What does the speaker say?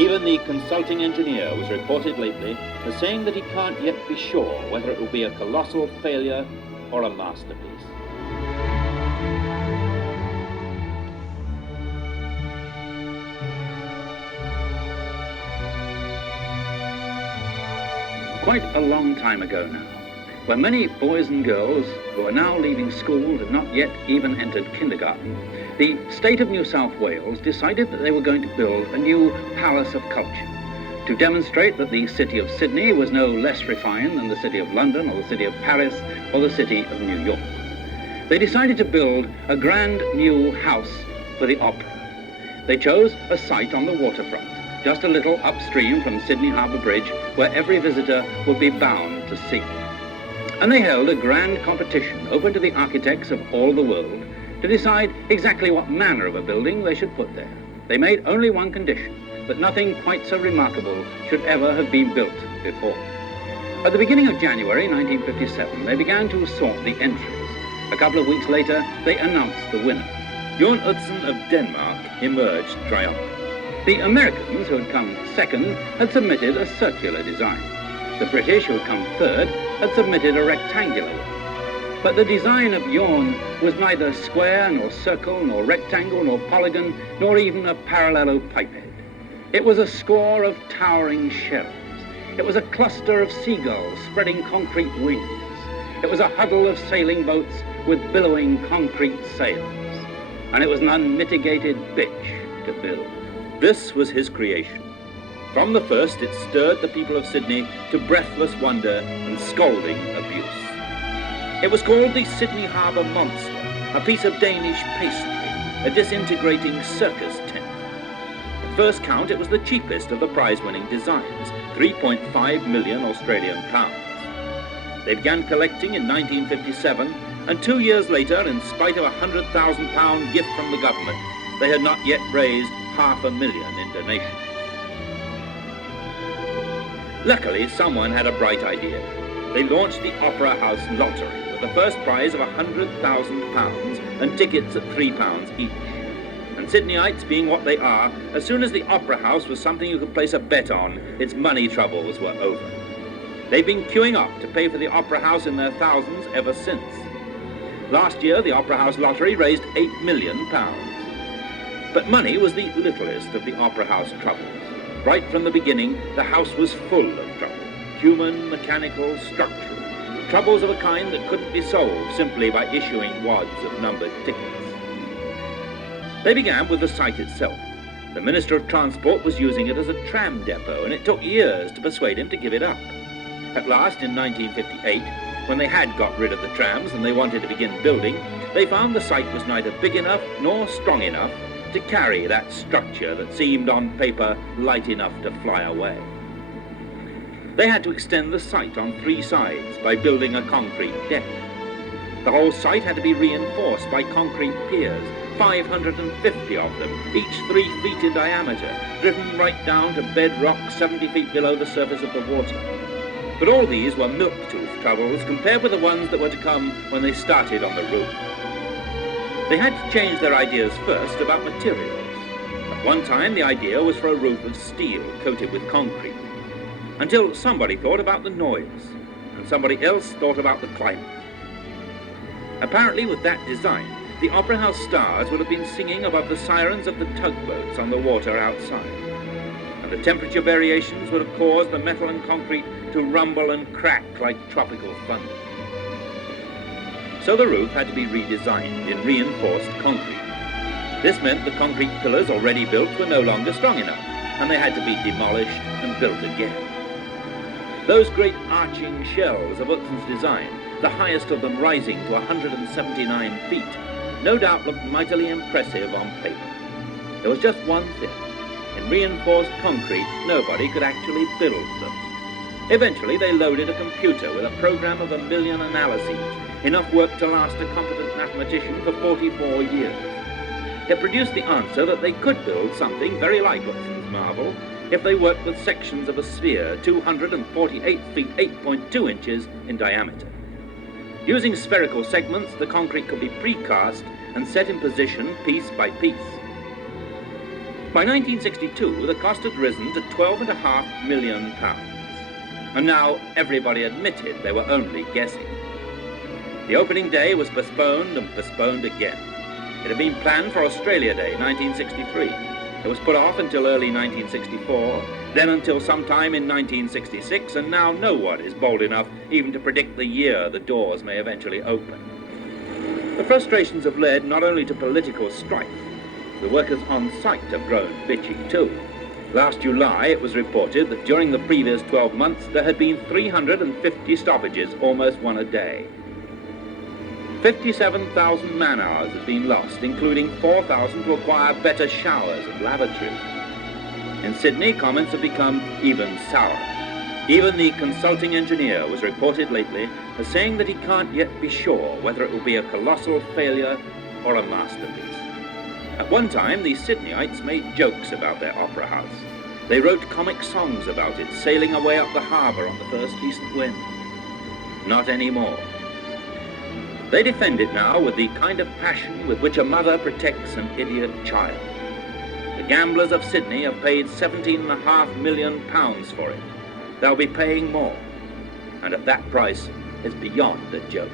Even the consulting engineer was reported lately as saying that he can't yet be sure whether it will be a colossal failure or a masterpiece. Quite a long time ago now, when many boys and girls who are now leaving school had not yet even entered kindergarten, the state of New South Wales decided that they were going to build a new palace of culture to demonstrate that the city of Sydney was no less refined than the city of London or the city of Paris or the city of New York. They decided to build a grand new house for the opera. They chose a site on the waterfront, just a little upstream from Sydney Harbour Bridge, where every visitor would be bound to see. And they held a grand competition open to the architects of all the world to decide exactly what manner of a building they should put there. They made only one condition, that nothing quite so remarkable should ever have been built before. At the beginning of January 1957, they began to sort the entries. A couple of weeks later, they announced the winner. Bjørn Utzon of Denmark emerged triumphant. The Americans, who had come second, had submitted a circular design. The British, who had come third, had submitted a rectangular one. But the design of Bjørn was neither square, nor circle, nor rectangle, nor polygon, nor even a parallelepiped. It was a score of towering shells. It was a cluster of seagulls spreading concrete wings. It was a huddle of sailing boats with billowing concrete sails. And it was an unmitigated bitch to build. This was his creation. From the first, it stirred the people of Sydney to breathless wonder and scalding abuse. It was called the Sydney Harbour Monster, a piece of Danish pastry, a disintegrating circus tent. At first count, it was the cheapest of the prize-winning designs, 3.5 million Australian pounds. They began collecting in 1957, and 2 years later, in spite of a £100,000 gift from the government, they had not yet raised $500,000 in donations. Luckily, someone had a bright idea. They launched the Opera House Lottery with the first prize of £100,000 and tickets at £3 each. And Sydneyites, being what they are, as soon as the Opera House was something you could place a bet on, its money troubles were over. They've been queuing up to pay for the Opera House in their thousands ever since. Last year, the Opera House Lottery raised £8 million. But money was the littlest of the Opera House troubles. Right from the beginning, the house was full of trouble. Human, mechanical, structural. Troubles of a kind that couldn't be solved simply by issuing wads of numbered tickets. They began with the site itself. The Minister of Transport was using it as a tram depot, and it took years to persuade him to give it up. At last, in 1958, when they had got rid of the trams and they wanted to begin building, they found the site was neither big enough nor strong enough to carry that structure that seemed on paper light enough to fly away. They had to extend the site on 3 sides by building a concrete deck. The whole site had to be reinforced by concrete piers, 550 of them, each 3 feet in diameter, driven right down to bedrock 70 feet below the surface of the water. But all these were milk-tooth troubles compared with the ones that were to come when they started on the roof. They had to change their ideas first about materials. At one time, the idea was for a roof of steel coated with concrete, until somebody thought about the noise, and somebody else thought about the climate. Apparently, with that design, the Opera House stars would have been singing above the sirens of the tugboats on the water outside, and the temperature variations would have caused the metal and concrete to rumble and crack like tropical thunder. So the roof had to be redesigned in reinforced concrete. This meant the concrete pillars already built were no longer strong enough, and they had to be demolished and built again. Those great arching shells of Utzon's design, the highest of them rising to 179 feet, no doubt looked mightily impressive on paper. There was just one thing. In reinforced concrete, nobody could actually build them. Eventually, they loaded a computer with a program of 1 million analyses, enough work to last a competent mathematician for 44 years. It produced the answer that they could build something very like Utzon's marvel if they worked with sections of a sphere 248 feet 8.2 inches in diameter. Using spherical segments, the concrete could be precast and set in position piece by piece. By 1962, the cost had risen to £12.5 million. And now everybody admitted they were only guessing. The opening day was postponed and postponed again. It had been planned for Australia Day, 1963. It was put off until early 1964, then until sometime in 1966, and now no one is bold enough even to predict the year the doors may eventually open. The frustrations have led not only to political strife. The workers on site have grown bitchy too. Last July, it was reported that during the previous 12 months, there had been 350 stoppages, almost one a day. 57,000 man-hours have been lost, including 4,000 to acquire better showers and lavatories. In Sydney, comments have become even sour. Even the consulting engineer was reported lately as saying that he can't yet be sure whether it will be a colossal failure or a masterpiece. At one time, the Sydneyites made jokes about their opera house. They wrote comic songs about it, sailing away up the harbour on the first east wind. Not anymore. They defend it now with the kind of passion with which a mother protects an idiot child. The gamblers of Sydney have paid £17.5 million for it. They'll be paying more. And at that price, it's beyond a joke.